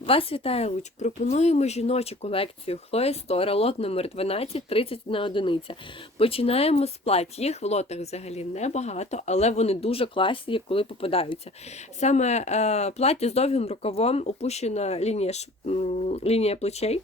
Вас вітає Луч. Пропонуємо жіночу колекцію Хлоя Стора, лот номер 12, 31 одиниця. Починаємо з плать. Їх в лотах взагалі небагато, але вони дуже класні, коли попадаються. Саме е, плаття з довгим рукавом, опущена лінія, лінія плечей.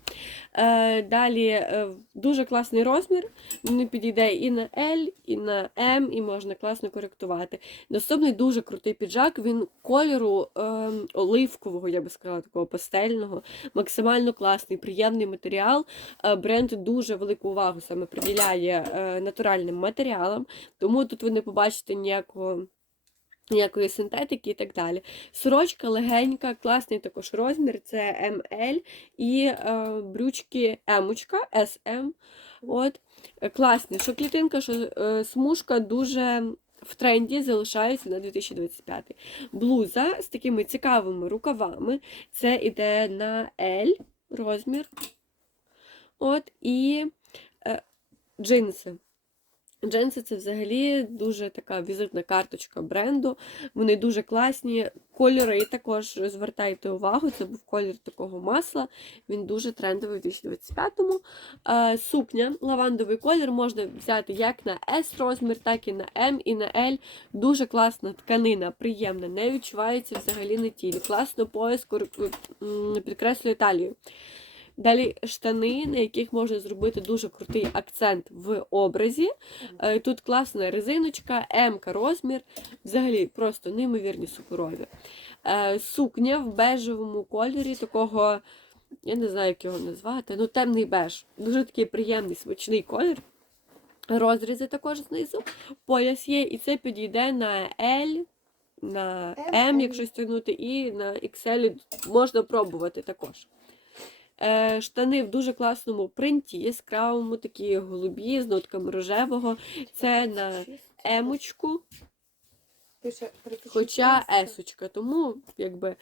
Е, далі е, дуже класний розмір. Він підійде і на L, і на M, і можна класно коректувати. Наступний дуже крутий піджак. Він кольору ем, оливкового, я би сказала, такого пастельного, максимально класний, приємний матеріал. Е, Бренд дуже велику увагу саме приділяє натуральним матеріалам, тому тут ви не побачите ніякого. Ніякої синтетики і так далі. Сорочка легенька, класний також розмір, це ML і е, брючки емочка, SM. От. Е, Класний, що клітинка, що е, смужка дуже в тренді залишається на 2025. Блуза з такими цікавими рукавами. Це іде на L розмір. От, і е, джинси. Джинси це взагалі дуже така візитна карточка бренду. Вони дуже класні. Кольори також звертайте увагу. Це був колір такого масла. Він дуже трендовий у 2025-му. Е, Сукня, лавандовий колір можна взяти як на S розмір, так і на M і на L. Дуже класна тканина, приємна, не відчувається взагалі на тілі. Класно пояс підкреслює талію. Далі штани, на яких можна зробити дуже крутий акцент в образі. Е, Тут класна резиночка, М-ка розмір, взагалі просто неймовірні суперові. Е, Сукня в бежевому кольорі, такого, я не знаю, як його назвати, ну темний беж. Дуже такий приємний смачний колір. Розрізи також знизу. Пояс є, і це підійде на L, на M, якщо стягнути, і на XL можна пробувати також. Е, штани в дуже класному принті, яскравому, такі голубі, з нотками рожевого. Це на емочку, хоча есочка. Тому якби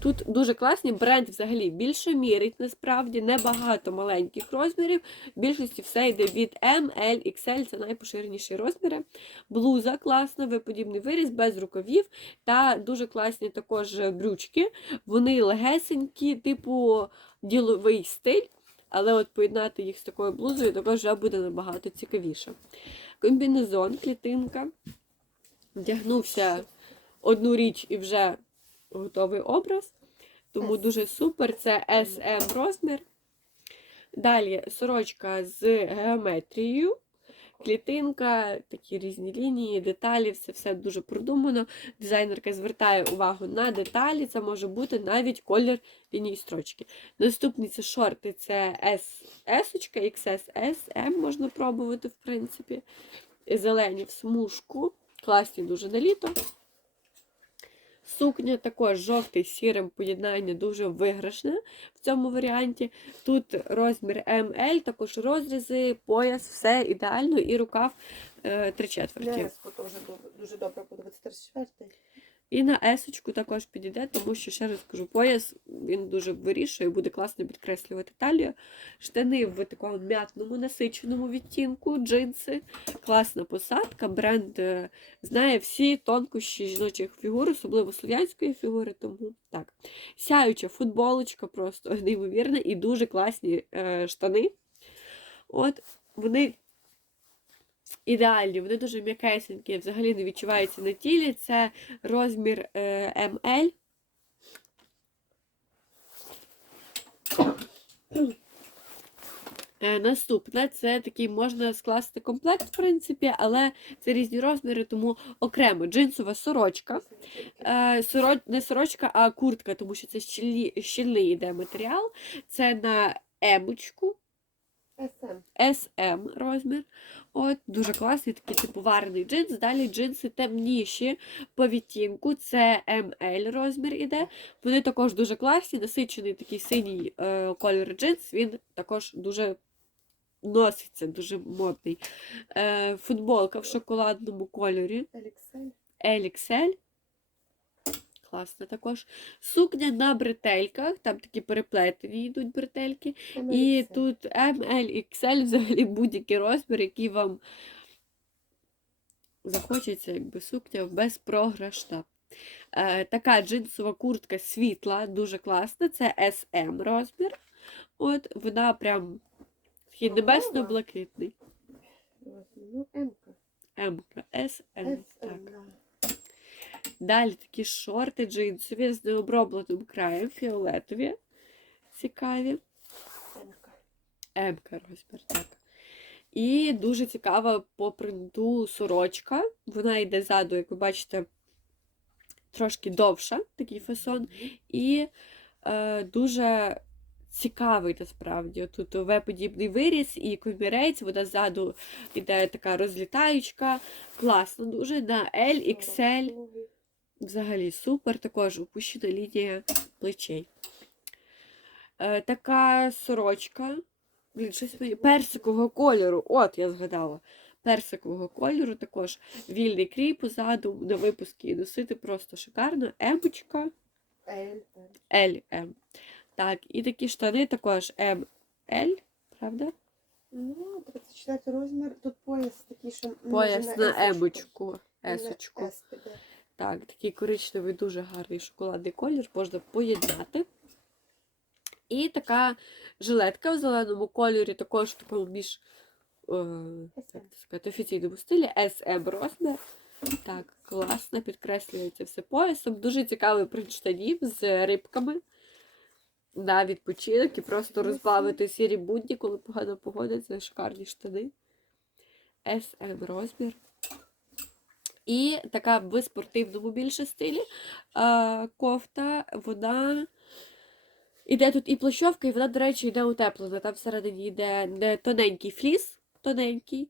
тут дуже класні. Бренд взагалі більше мірить, насправді, небагато маленьких розмірів. В більшості все йде від M, L, XL, це найпоширеніші розміри. Блуза класна, виподібний виріз, без рукавів. Та дуже класні також брючки. Вони легесенькі, типу діловий стиль. Але от поєднати їх з такою блузою також вже буде набагато цікавіше. Комбінезон, клітинка. Вдягнувся одну річ і вже готовий образ. Тому дуже супер. Це SM розмір. Далі сорочка з геометрією. Клітинка, такі різні лінії, деталі, все все дуже продумано. Дизайнерка звертає увагу на деталі. Це може бути навіть колір лінії строчки. Наступні це шорти, це S, XS, S, M можна пробувати, в принципі. Зелені в смужку. Класні дуже на літо. Сукня також жовтий з сірим поєднання дуже виграшне в цьому варіанті. Тут розмір ML, також розрізи, пояс, все ідеально, і рукав е, три четверті. Дуже добре подобається 34 І на есочку також підійде, тому що, ще раз кажу, пояс він дуже вирішує, буде класно підкреслювати талію. Штани в такому м'ятному насиченому відтінку, джинси, класна посадка. Бренд е, знає всі тонкощі жіночих фігур, особливо слов'янської фігури. Тому так. Сяюча футболочка, просто неймовірна, і дуже класні е, штани. От вони ідеальні, вони дуже м'якесенькі, взагалі не відчуваються на тілі. Це розмір е, ML. Е, Наступне це такий можна скласти комплект, в принципі, але це різні розміри, тому окремо джинсова сорочка. Е, соро... Не сорочка, а куртка, тому що це щільний йде матеріал. Це на емочку. SM. SM розмір. От, дуже класний, такий типу варений джинс. Далі джинси темніші по відтінку. Це ML розмір іде. Вони також дуже класні, насичений такий синій е, кольор джинс, він також дуже носиться, дуже модний. Е, футболка в шоколадному кольорі. LXL. LXL. Класно також. Сукня на бретельках, там такі переплетені йдуть бретельки. І тут M, L, XL, взагалі будь-який розмір, який вам захочеться, якби сукня безпрограшна. Е, така джинсова куртка світла, дуже класна. Це SM розмір. От, вона прям такий небесно-блакитний. Ну, М-ка. М, SM. Так. Далі такі шорти джинсові з необробленим краєм, фіолетові. Цікаві. М-ка. М-ка розмір, так. І дуже цікава по принту сорочка. Вона йде ззаду, як ви бачите, трошки довша, такий фасон. І е, дуже цікавий насправді. Тут В-подібний виріс і комірець, вона ззаду йде така розлітаючка. Класно дуже на L, XL. Взагалі супер, також опущена лінія плечей. Е, така сорочка. Блін, щось мені персикового кольору. От, я згадала. Персикового кольору також вільний крій позаду на випуски носити просто шикарно. Емочка Л. L, M. Так, і такі штани також M, L, правда? Ну, 34 розмір. Тут пояс такий, що Пояс на емочку. Есочку. Так, такий коричневий, дуже гарний шоколадний колір, можна поєднати. І така жилетка в зеленому кольорі, також в такому більш е, сказати, офіційному стилі SM розмір. Так, класно, підкреслюється все поясом. Дуже цікавий принт штанів з рибками. На відпочинок і просто розбавити сірі будні, коли погана погода. Це шикарні штани. SM розмір. І така в спортивному більше стилі е, кофта, вона іде тут і плащовка, і вона, до речі, йде утеплена. Там всередині йде тоненький фліс, тоненький.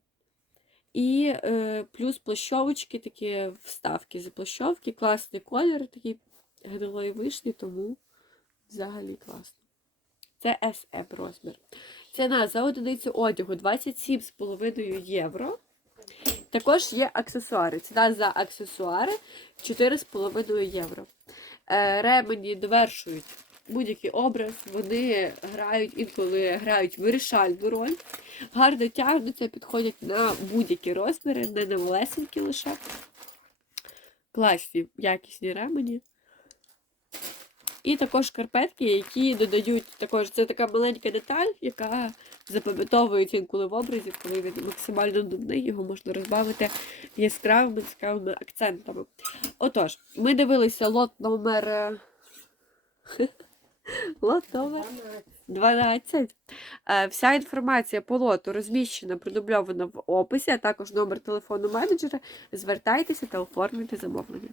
І е, плюс плащовочки, такі вставки з плащовки, класний колір, такий гнилої вишні, тому взагалі класно. Це SM розмір. Ціна за одиницю одягу 27,5 євро. Також є аксесуари. Ціна за аксесуари 4,5 євро. Е, Ремені довершують будь-який образ, вони грають інколи грають вирішальну роль, гарно тягнуться, підходять на будь-які розміри, не на малесенькі лише. Класні, якісні ремені. І також шкарпетки, які додають також, це така маленька деталь, яка запам'ятовується інколи в образі, коли він максимально нудний, його можна розбавити яскравими цікавими акцентами. Отож, ми дивилися лот номер. е, Лот номер 12. 12. Е, Вся інформація по лоту розміщена, продубльована в описі, а також номер телефону менеджера. Звертайтеся та оформлюйте замовлення.